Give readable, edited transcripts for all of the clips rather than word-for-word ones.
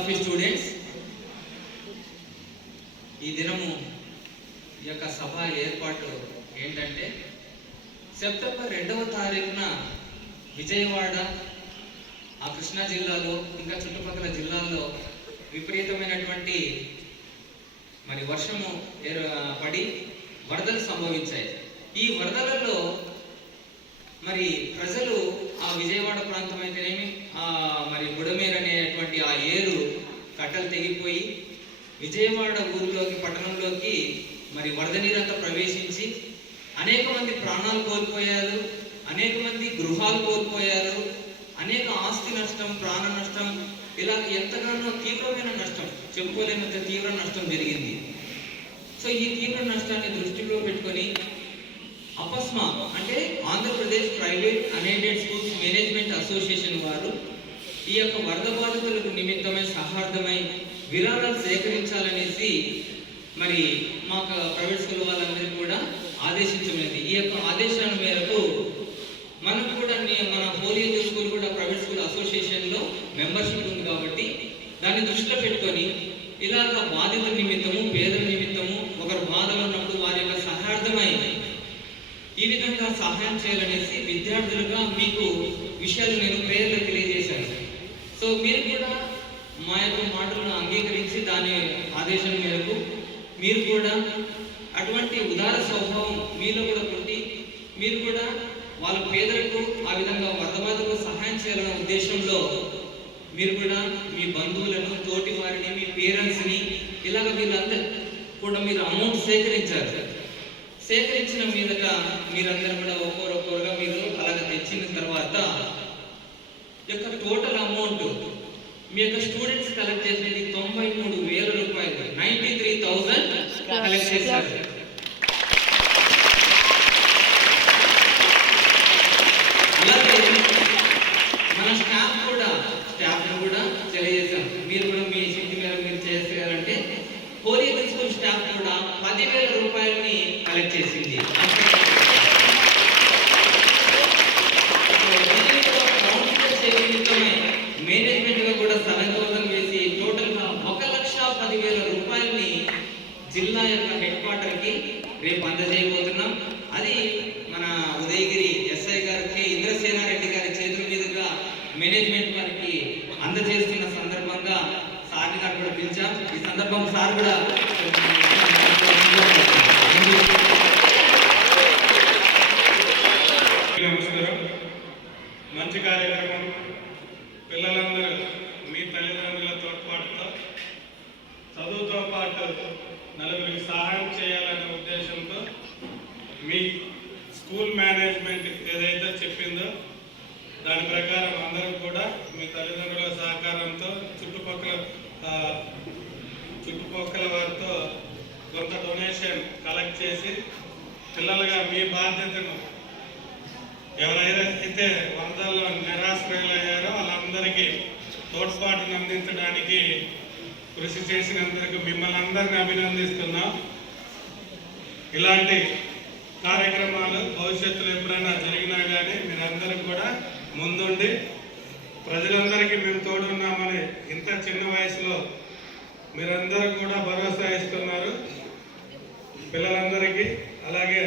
Of you students, ఈ దినము ఈ యొక్క సభ ఏర్పాటు ఏంటంటే సెప్టెంబర్ 2వ తారీఖున విజయవాడ, ఆ కృష్ణా జిల్లాలో ఇంకా చుట్టుపక్కల జిల్లాల్లో విపరీతమైనటువంటి మరి వర్షము పడి వరదలు సంభవించాయి. ఈ వరదలలో మరి ప్రజలు ఆ విజయవాడ ప్రాంతం అయితేనేమి మరి బుడమేరు అనేటువంటి ఆ ఏరు కట్టలు తెగిపోయి విజయవాడ ఊరిలోకి పట్టణంలోకి మరి వరద నీరంతా ప్రవేశించి అనేక మంది ప్రాణాలు కోల్పోయారు, అనేక మంది గృహాలు కోల్పోయారు, అనేక ఆస్తి నష్టం, ప్రాణ నష్టం, ఇలా ఎంతగానో తీవ్రమైన నష్టం, చెప్పుకోలేనంత తీవ్ర నష్టం జరిగింది. సో ఈ తీవ్ర నష్టాన్ని దృష్టిలో పెట్టుకొని అపస్మా అంటే Andhra Pradesh private unaided schools management association వారు ఈ యొక్క వరద బాధితులకు నిమిత్తమై సహార్థమై విరాళాలు సేకరించాలనేసి మరి మాకు ప్రైవేట్ స్కూల్ వాళ్ళందరికీ కూడా ఆదేశించమైంది. ఈ యొక్క ఆదేశాల మేరకు మనకు కూడా మన హోలీ స్కూల్ కూడా ప్రైవేట్ స్కూల్ అసోసియేషన్లో మెంబర్షిప్ ఉంది కాబట్టి దాన్ని దృష్టిలో పెట్టుకొని ఇలాగ బాధితుల నిమిత్తము, పేదల నిమిత్తము, ఒకరు బాధలో ఉన్నప్పుడు వారి యొక్క సహార్థమై ఈ విధంగా సహాయం చేయాలనేసి విద్యార్థులుగా మీకు విషయాలు నేను ప్రేరణ తెలియజేశాను. సో మీరు కూడా మా యొక్క మాటలను అంగీకరించి దాని ఆదేశం మేరకు మీరు కూడా అటువంటి ఉదార స్వభావం మీలో కూడా పుట్టి మీరు కూడా వాళ్ళ పేదలకు ఆ విధంగా వరదబాధకు సహాయం చేయాలనే ఉద్దేశంలో మీరు కూడా మీ బంధువులను, తోటి వారిని, మీ పేరెంట్స్ని ఇలాగ వీళ్ళందరూ కూడా మీరు అమౌంట్ సేకరించారు. సేకరించిన మీదట మీరందరూ కూడా ఒక్కొక్కరుగా మీరు అలాగ తెచ్చిన తర్వాత యొక్క టోటల్ అమౌంట్ మీ యొక్క స్టూడెంట్స్ కలెక్ట్ చేసినది 93,000 రూపాయలు, 93,000 కలెక్ట్ చేశారు. అలాగే మన స్టాఫ్ను కూడా తెలియజేశాం. మీరు కూడా మీ శక్తి మేర మీరు చేసేయాలంటే హోలీ స్కూల్ స్టాఫ్ కూడా 10,000 రూపాయలని కలెక్ట్ చేసింది. మేనేజ్మెంట్ గా కూడా సన్నద్ధం వేసి టోటల్ గా 1,10,000 రూపాయలని జిల్లా యొక్క హెడ్ క్వార్టర్ కి రేపు అందజేయబోతున్నాం. అది మన ఉదయగిరి ఎస్ఐ గారికి ఇంద్రసేనారెడ్డి గారి చేతుల మీదుగా మేనేజ్మెంట్ వారికి అందజేస్తున్న సందర్భంగా సార్ గారు కూడా పిలిచాం. ఈ సందర్భం సార్ కూడా నమస్కారం. మంచి కార్యక్రమం. పిల్లలందరూ మీ తల్లిదండ్రుల తోడ్పాటుతో చదువుతో పాటు నలుగురికి సహాయం చేయాలనే ఉద్దేశంతో మీ స్కూల్ మేనేజ్మెంట్ ఏదైతే చెప్పిందో దాని ప్రకారం అందరూ కూడా మీ తల్లిదండ్రుల సహకారంతో చుట్టుపక్కల వారితో కొంత డొనేషన్ కలెక్ట్ చేసి పిల్లలుగా మీ బాధ్యతను ఎవరైతే వరదల్లో నిరాశ్రయులయ్యారో వాళ్ళందరికీ తోడ్పాటును అందించడానికి కృషి చేసినందుకు మిమ్మల్ని అందరినీ అభినందిస్తున్నాం. ఇలాంటి కార్యక్రమాలు భవిష్యత్తులో ఎప్పుడైనా జరిగినా కానీ మీరందరూ కూడా ముందుండి ప్రజలందరికీ మేము తోడున్నామని ఇంత చిన్న వయసులో మీరందరూ కూడా భరోసా ఇస్తున్నారు. పిల్లలందరికీ అలాగే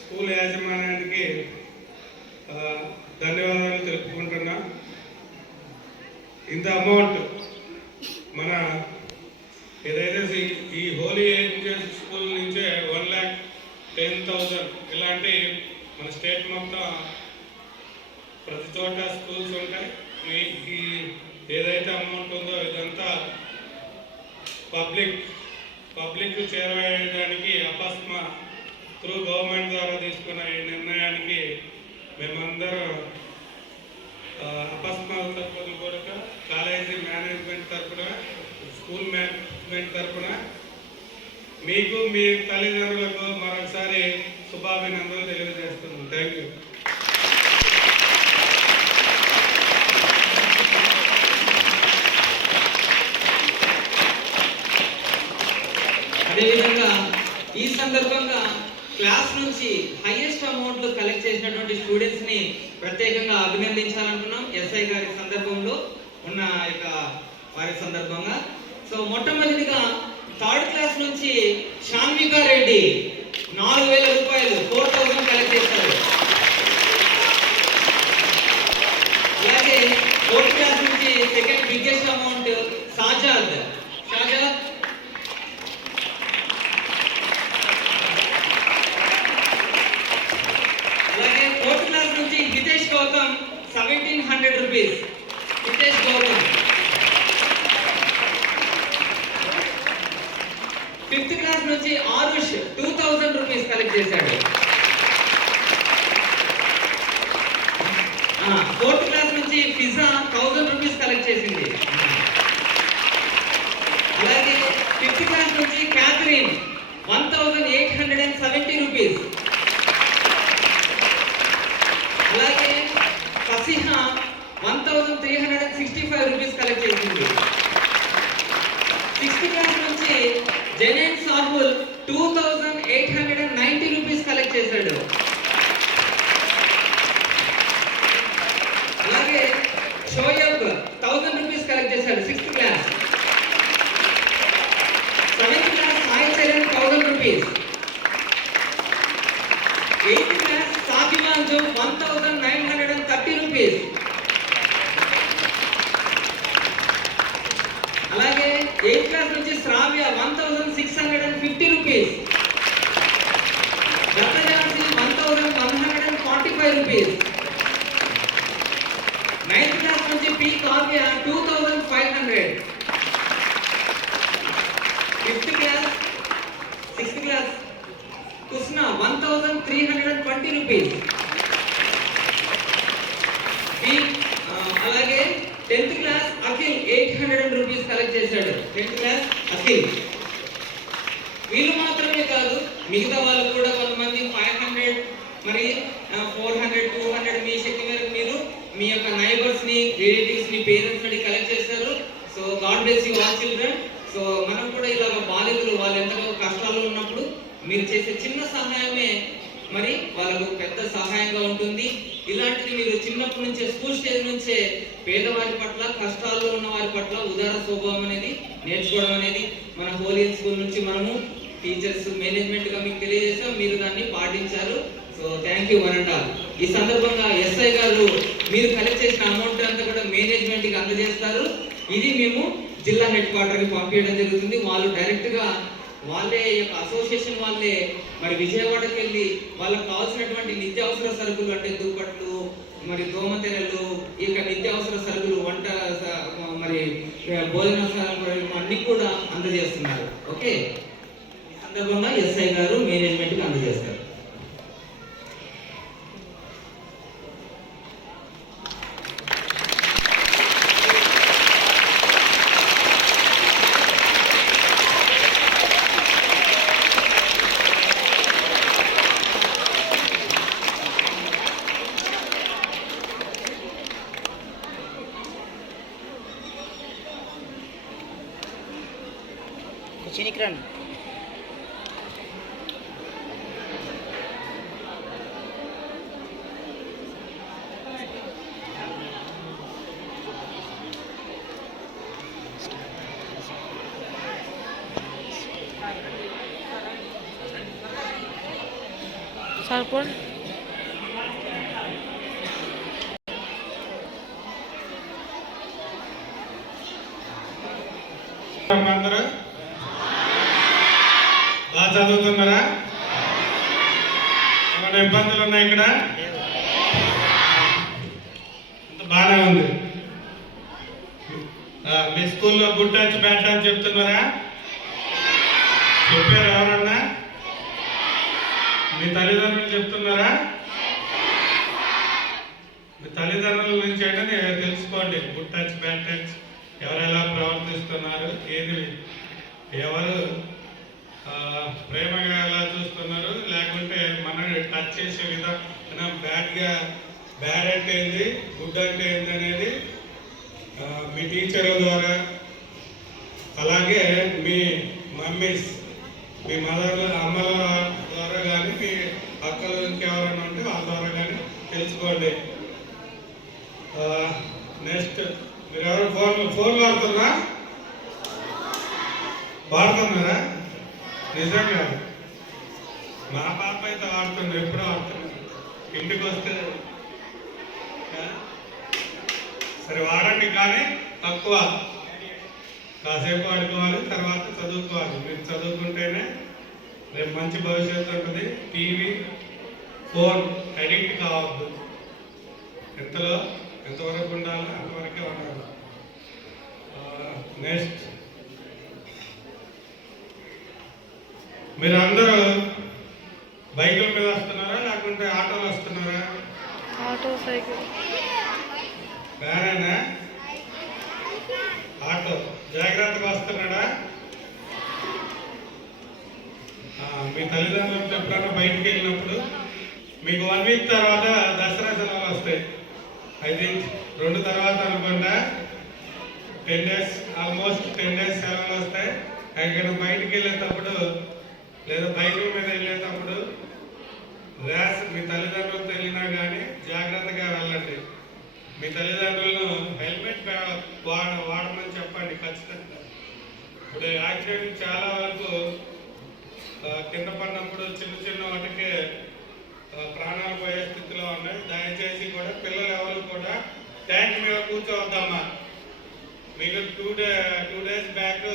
స్కూల్ యాజమాన్యానికి ధన్యవాదాలు తెలుపుకుంటున్నా. ఇంత అమౌంట్ మన ఏదైతే ఈ హోలీ ఏజెన్సీ స్కూల్ నుంచే 1,10,000 ఇలాంటి మన స్టేట్ మొత్తం ప్రతి చోట స్కూల్స్ ఉంటాయి. ఈ ఏదైతే అమౌంట్ ఉందో ఇదంతా పబ్లిక్ చేరవేయడానికి అపస్మా త్రూ గవర్నమెంట్ ద్వారా తీసుకున్న ఈ నిర్ణయానికి మేమందరం అపస్మా తరఫున కూడా కాలేజీ మేనేజ్మెంట్ తరఫున, స్కూల్ మేనేజ్మెంట్ తరఫున మీకు మీ తల్లిదండ్రులకు మరొకసారి శుభాభినందనలు తెలియజేస్తున్నాం. Thank you. అదేవిధంగా ఈ సందర్భంగా క్లాస్ నుంచి హైయెస్ట్ అమౌంట్ కలెక్ట్ చేసినటువంటి స్టూడెంట్స్ ని ప్రత్యేకంగా అభినందించాలనుకున్నాం. ఎస్ఐ గారి సందర్భంలో ఉన్న యొక్క వారి సందర్భంగా. సో మొట్టమొదటిగా థర్డ్ క్లాస్ నుంచి శాన్వికా రెడ్డి 4,000 రూపాయలు 4,000 కలెక్ట్ చేశారు. అలాగే ఫోర్త్ క్లాస్ నుంచి సెకండ్ బిగ్గెస్ట్ అమౌంట్ షాజాద్. అలాగే ఫోర్త్ క్లాస్ నుంచి Hitesh Gautam 1,700 rupees. Hitesh Gautam. Fifth class నుంచి ఆరుష్ 2,000 రూపీస్ కలెక్ట్ చేశాడు. ఫోర్త్ క్లాస్ నుంచి ఫిజా 1,000 రూపీస్ కలెక్ట్ చేసింది. అలాగే ఫిఫ్త్ క్లాస్ నుంచి క్యాథరిన్ 1,870 రూపీస్. అలాగే ఫసిహా 1,365 రూపీస్ కలెక్ట్ చేసింది. సిక్స్త్ క్లాస్ నుంచి జెనెన్ సాహుల్ 2,890 రూపీస్ కలెక్ట్ చేశాడు. అలాగే షోయబ్ 1,000 రూపీస్ కలెక్ట్ చేశాడు. Sixth class. Seventh class Sai Charan 1,000 rupees. Eighth class Sakimanju 1,930 rupees. అలాగే ఎయిత్ క్లాస్ నుంచి Sravya 1,650 rupees. Dattajhansi 1,145 rupees. Ninth class నుంచి P Kavya 2,500. Fifth class sixth class Krishna 1,320 rupees. అలాగే 10th class Akhil 800 rupees collect చేశాడు. 10th class Akhil. వీళ్ళు మాత్రమే కాదు, మిగతా వాళ్ళు కూడా కొంతమంది 500, మరి 400, 200 మీ శక్తి మేరకు మీరు మీ యొక్క నైబర్స్ ని, రిలేటివ్స్ ని, పేరెంట్స్ ని కలెక్ట్ చేస్తారు. So God bless you all children. So మనం కూడా ఇలాగ బాలికలు వాళ్ళు ఎంతగా కష్టాల్లో ఉన్నప్పుడు మీరు చేసే చిన్న సహాయమే మరి వాళ్ళకు పెద్ద సహాయంగా ఉంటుంది. ఇలాంటిది మీరు చిన్నప్పటి నుంచే స్కూల్ స్టేజ్ నుంచే పేదవారి పట్ల, కష్టాల్లో ఉన్న వారి పట్ల ఉదార స్వభావం అనేది నేర్చుకోవడం అనేది మన హోలీ స్కూల్ నుంచి మనము టీచర్స్ మేనేజ్మెంట్ గా మీకు తెలియజేసాం. మీరు దాన్ని పాటించారు. So thank you one and all. ఈ సందర్భంగా ఎస్ఐ గారు మీరు కలెక్ట్ చేసిన అమౌంట్ అంతా కూడా మేనేజ్మెంట్ కి అందజేస్తారు. ఇది మేము జిల్లా హెడ్ క్వార్టర్ కి పంపించడం జరుగుతుంది. వాళ్ళు డైరెక్ట్ గా వాళ్ళే యొక్క అసోసియేషన్ వాళ్ళే మరి విజయవాడకి వెళ్ళి వాళ్ళకి కావాల్సినటువంటి నిత్యావసర సరుకులు అంటే దుప్పట్లు, మరి దోమతెరలు, ఈ యొక్క నిత్యావసర సరుకులు, వంట మరి భోజన సరుకులు అన్ని కూడా అందజేస్తున్నారు. ఓకే, ఈ సందర్భంగా ఎస్ఐ గారు మేనేజ్మెంట్ కి అందజేస్తారు. Cinikran. Sarpon. అందరూ బాగా చదువుతున్నారా? ఏమైనా ఇబ్బందులు ఉన్నాయి ఇక్కడ? అంత బాగానే ఉంది. మీ స్కూల్లో గుడ్ టచ్ బ్యాడ్ టచ్ చెప్తున్నారా? చెప్పారు ఎవరన్నా? మీ తల్లిదండ్రులు చెప్తున్నారా? మీ తల్లిదండ్రుల నుంచి అంటే తెలుసుకోండి. గుడ్ టచ్ బ్యాడ్ టచ్ ఎవరు ఎలా ప్రవర్తిస్తున్నారు, ఏది ఎవరు ప్రేమగా ఎలా చూస్తున్నారు, లేకుంటే మనం టచ్ చేసే విధానం బ్యాడ్ అంటే ఏంది, గుడ్ అంటే ఏంది అనేది మీ టీచర్ల ద్వారా, అలాగే మీ మమ్మీస్, మీ మదర్ అమ్మల ద్వారా కానీ, మీ అక్కలు ఇంకెవరైనా ఉంటే వాళ్ళ ద్వారా కానీ తెలుసుకోండి. నెక్స్ట్ మీరు ఎవరు ఫోన్ వాడుతున్నారా? నిజంగా మా పాప అయితే వాడుతుంది, ఎప్పుడూ వాడుతున్నాను. ఇంటికి వస్తే సరే వాడండి, కానీ తక్కువ. కాసేపు వాడుకోవాలి, తర్వాత చదువుకోవాలి. మీరు చదువుకుంటేనే రేపు మంచి భవిష్యత్తు ఉంటుంది. టీవీ, ఫోన్ అడిక్ట్ కావద్దు. ఎంతవరకు ఉండాలో అంతవరకే ఉండాలి. నెక్స్ట్, మీరు అందరూ బైకుల మీద వస్తున్నారా లేకుంటే ఆటోలు వస్తున్నారా? Auto, cycle. వేరేనా? ఆటో. జాగ్రత్తగా వస్తున్నాడా? మీ తల్లిదండ్రులతో ఎప్పుడైనా బయటికి వెళ్ళినప్పుడు మీకు 1 వీక్ తర్వాత దసరా సెలవులు వస్తాయి. ఐ థింక్ 2 తర్వాత అనుకుంటా 10 days, ఆల్మోస్ట్ 10 days సెలవులు వస్తాయి. ఎక్కడ బయటికి వెళ్ళేటప్పుడు లేదా బైకుల మీద వెళ్ళేటప్పుడు మీ తల్లిదండ్రులతో వెళ్ళినా కానీ జాగ్రత్తగా వెళ్ళండి. మీ తల్లిదండ్రులను హెల్మెట్ వాడమని చెప్పండి ఖచ్చితంగా. ఇప్పుడు యాక్సిడెంట్ చాలా వరకు కింద పడినప్పుడు చిన్న వాటికే ప్రాణాలు పోయే స్థితిలో ఉన్నాయి. దయచేసి కూడా పిల్లలు ఎవరు కూడా ట్యాంక్ మీద కూర్చోవద్దమ్మా. మీకు 2 days బ్యాక్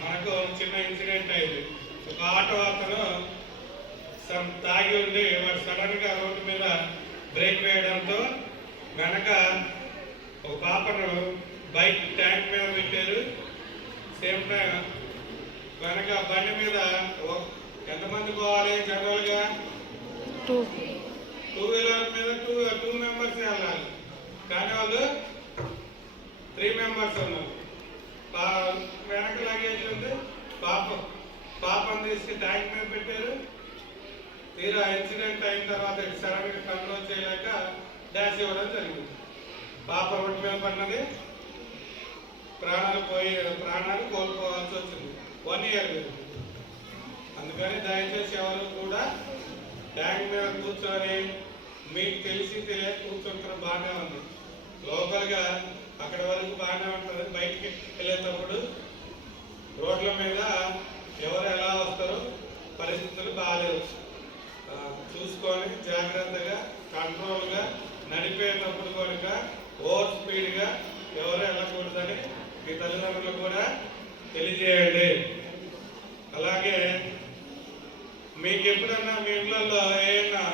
మనకు చిన్న ఇన్సిడెంట్ అయింది. ఒక ఆటో అతను తాగి ఉండి వాడు సడన్ గా రోడ్డు మీద బ్రేక్ వేయడంతో వెనక ఒక పాపను బైక్ ట్యాంక్ మీద పెట్టారు. సేమ్ టైం వెనక బండి మీద ఎంతమంది పోవాలి? జనరల్ గా 2 వీలర్ మీద 2 మెంబర్స్ వెళ్ళాలి, కానీ వాళ్ళు 3 మెంబర్స్ ఉన్నారు. వెనక లగేజ్ ఉంది. పాపను తీసుకు ట్యాంక్ మీద పెట్టారు. తీరా ఇన్సిడెంట్ అయిన తర్వాత సడన్ గా కంట్రోల్ చేయలేక డాష్ ఇవ్వడం జరిగింది. పాప రోడ్డు మీద పడినది, ప్రాణాలు కోల్పోవాల్సి వచ్చింది. 1 year. అందుకని దయచేసి ఎవరు కూడా ట్యాంక్ మీద కూర్చొని మీకు తెలియక కూర్చుంటారు. బాగానే ఉంది, లోకల్గా అక్కడ వరకు బాగానే ఉంటుంది. బయటికి వెళ్ళేటప్పుడు రోడ్ల మీద ఎవరు ఎలా వస్తారో పరిస్థితులు బాగాలేవు. చూసుకొని జాగ్రత్తగా కంట్రోల్గా నడిపేటప్పుడు కనుక ఓవర్ స్పీడ్గా ఎవరు వెళ్ళకూడదని మీ తల్లిదండ్రులు కూడా తెలియజేయండి. అలాగే మీకు ఎప్పుడన్నా మీ ఇళ్లలో ఏమైనా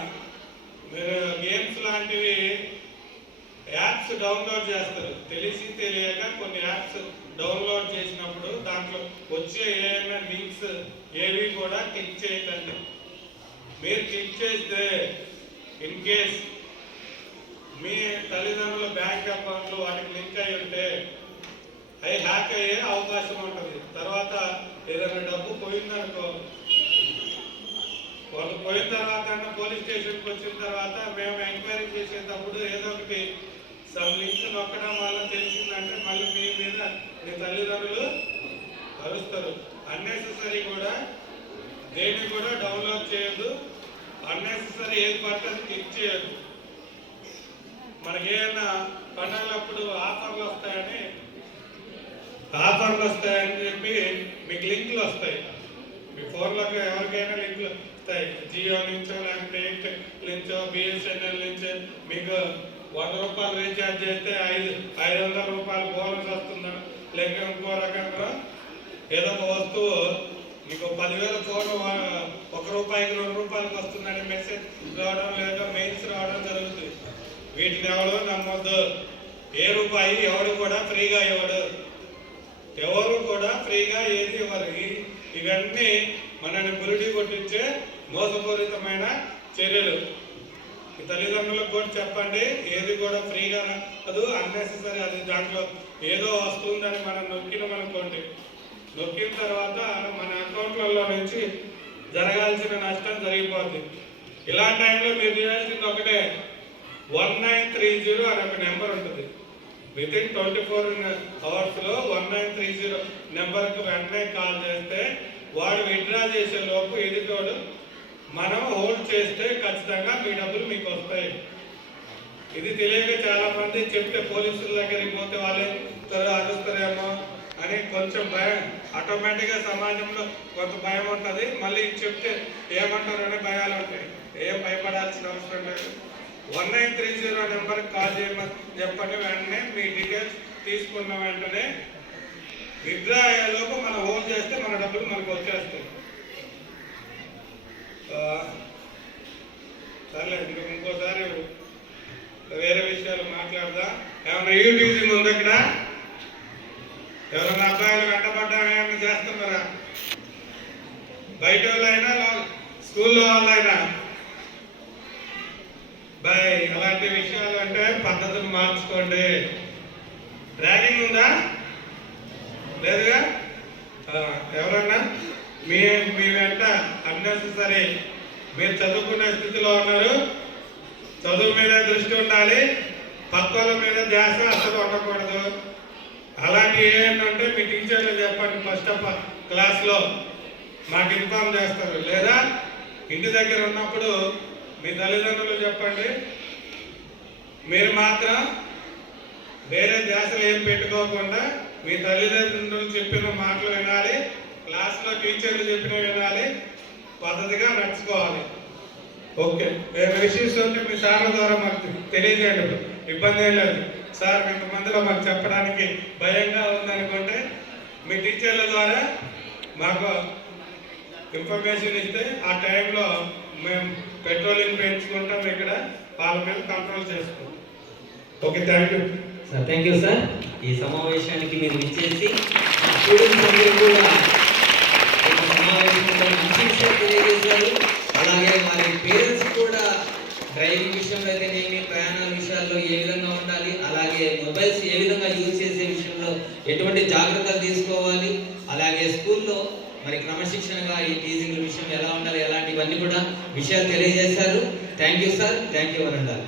మీరు గేమ్స్ లాంటివి యాప్స్ డౌన్లోడ్ చేస్తారు. తెలియక కొన్ని యాప్స్ డౌన్లోడ్ చేసినప్పుడు దాంట్లో వచ్చే ఏమైనా లింక్స్ ఏవి కూడా క్లిక్ చేయకండి. మీరు క్లిక్ చేస్తే ఇన్ కేస్ మీ తల్లిదండ్రుల బ్యాంక్ అకౌంట్లు వాటికి లింక్ అయి ఉంటే అవి హ్యాక్ అయ్యే అవకాశం ఉంటుంది. తర్వాత ఏదైనా డబ్బు పోయిందనుకో, వాళ్ళు పోయిన తర్వాత పోలీస్ స్టేషన్కి వచ్చిన తర్వాత మేము ఎంక్వైరీ చేసేటప్పుడు ఏదో ఒకటి లింక్ నొక్కడం వల్ల తెలిసిందంటే మళ్ళీ మీ మీద మీ తల్లిదండ్రులు అరుస్తారు. అన్నెసెసరీ కూడా దేన్ని కూడా డౌన్లోడ్ చేయొద్దు. అన్నెసెసరీ ఏది పడుతుంది క్లిక్ చేయొద్దు. మనకి ఏమైనా పండుగలప్పుడు ఆఫర్లు వస్తాయని చెప్పి మీకు లింకులు వస్తాయి. మీ ఫోన్లోకి ఎవరికైనా లింకులు వస్తాయి. జియో నుంచో లేకపోతే ఎయిర్టెల్ నుంచో బిఎస్ఎన్ఎల్ నుంచో మీకు 100 రూపాయలు రీఛార్జ్ చేస్తే 500 రూపాయలు బోనస్ వస్తుందని, లేక ఇంకో రకంగా ఏదో ఒక వస్తువు మీకు 10,000 ఫోన్ 1 రూపాయికి 2 రూపాయలకు వస్తుందని మెసేజ్ రావడం లేదా మెయిల్స్ రావడం జరుగుతుంది. వీటిని ఎవరు నమ్మొద్దు. ఏ రూపాయి ఎవరు కూడా ఫ్రీగా ఇవ్వడు. ఎవరు కూడా ఫ్రీగా ఏది ఇవ్వరు. ఇవన్నీ మనల్ని బురిడి కొట్టించే మోసపూరితమైన చర్యలు. మీ తల్లిదండ్రులకు కూడా చెప్పండి, ఏది కూడా ఫ్రీగా రాదు, అన్నెసెసరీ. అది దాంట్లో ఏదో వస్తుందని మనం నొక్కినామనుకోండి, నొక్కిన తర్వాత మన అకౌంట్లలో నుంచి జరగాల్సిన నష్టం జరిగిపోతుంది. ఇలాంటి టైంలో మీరు చేయాల్సింది ఒకటే, 1930 అని ఒక నెంబర్ ఉంటుంది. వితిన్ 24 hours 1930 నెంబర్కి వెంటనే కాల్ చేస్తే వాడు విత్డ్రా చేసే లోపు ఎదుటోడు మనం హోల్డ్ చేస్తే ఖచ్చితంగా మీ డబ్బులు మీకు వస్తాయి. ఇది తెలియక చాలా మంది చెప్తే పోలీసుల దగ్గరికి పోతే వాళ్ళే త్వరగా అరుస్తారేమో అని కొంచెం భయం, ఆటోమేటిక్గా సమాజంలో కొంత భయం ఉంటుంది. మళ్ళీ చెప్తే ఏమంటారనే భయాలు ఉంటాయి. ఏం భయపడాల్సిన అవసరం లేదు. 1930 నెంబర్కి కాల్ చేయమని చెప్పండి. వెంటనే మీ డీటెయిల్స్ తీసుకున్న వెంటనే విత్డ్రా అయ్యేలోపు మనం హోల్డ్ చేస్తే మన డబ్బులు మనకు వచ్చేస్తాయి. సర్లే, ఇంకోసారి వేరే విషయాలు మాట్లాడదా. ఏమన్నా యూటీజింగ్ ఉంది ఇక్కడ? ఎవరైనా అబ్బాయిలు వెంటబడ్డా ఏమైనా చేస్తున్నారా? బయట వాళ్ళైనా స్కూల్లో వాళ్ళైనా? బాయ్, అలాంటి విషయాలు అంటే పద్ధతులు మార్చుకోండి. ర్యాగింగ్ ఉందా? లేదుగా? ఎవరన్నా మీ వెంట అన్నెసరీ మీరు చదువుకునే స్థితిలో ఉన్నారు. చదువు మీద దృష్టి ఉండాలి, పక్కల మీద ధ్యాస అసలు ఉండకూడదు. అలాంటివి ఏంటంటే మీ టీచర్లు చెప్పండి. ఫస్ట్ ఆఫ్ ఆల్ క్లాస్లో మాకు ఇన్ఫార్మ్ చేస్తారు, లేదా ఇంటి దగ్గర ఉన్నప్పుడు మీ తల్లిదండ్రులు చెప్పండి. మీరు మాత్రం వేరే ధ్యాసలు ఏం పెట్టుకోకుండా మీ తల్లిదండ్రులు చెప్పిన మాటలు వినాలి, క్లాస్లో టీచర్లు చెప్పిన వినాలి, పద్ధతిగా నడుచుకోవాలి. ఓకే, వేరే విషయస్ ఉంటే మీ సార్ల ద్వారా మాకు తెలియజేయండి, ఇబ్బంది ఏం లేదు. సార్ ఇంతమందిలో మాకు చెప్పడానికి భయంగా ఉందనుకుంటే మీ టీచర్ల ద్వారా మాకు ఇన్ఫర్మేషన్ ఇస్తే ఆ టైంలో మేము పెట్రోలింగ్ పెంచుకుంటాం, ఇక్కడ వాళ్ళ మీద కంట్రోల్ చేసుకుంటాం. Okay, thank you sir. Thank you sir. ఈ సమావేశానికి మీరు ఇచ్చేసి స్టూడెంట్స్ అందరూ కూడా సమావేశంలో మంచి విషయాలు తెలియజేశారు. అలాగే వారి పేరెంట్స్ కూడా డ్రైవింగ్ విషయంలో అయితేనేమి, ప్రయాణాల విషయాల్లో ఏ విధంగా ఉండాలి, అలాగే మొబైల్స్ ఏ విధంగా యూజ్ చేసే విషయంలో ఎటువంటి జాగ్రత్తలు తీసుకోవాలి, అలాగే స్కూల్లో మరి క్రమశిక్షణగా ఈ టీజింగ్ విషయం ఎలా ఉండాలి, ఎలాంటివన్నీ కూడా విషయాలు తెలియజేశారు. Thank you sir. Thank you వరండాలి.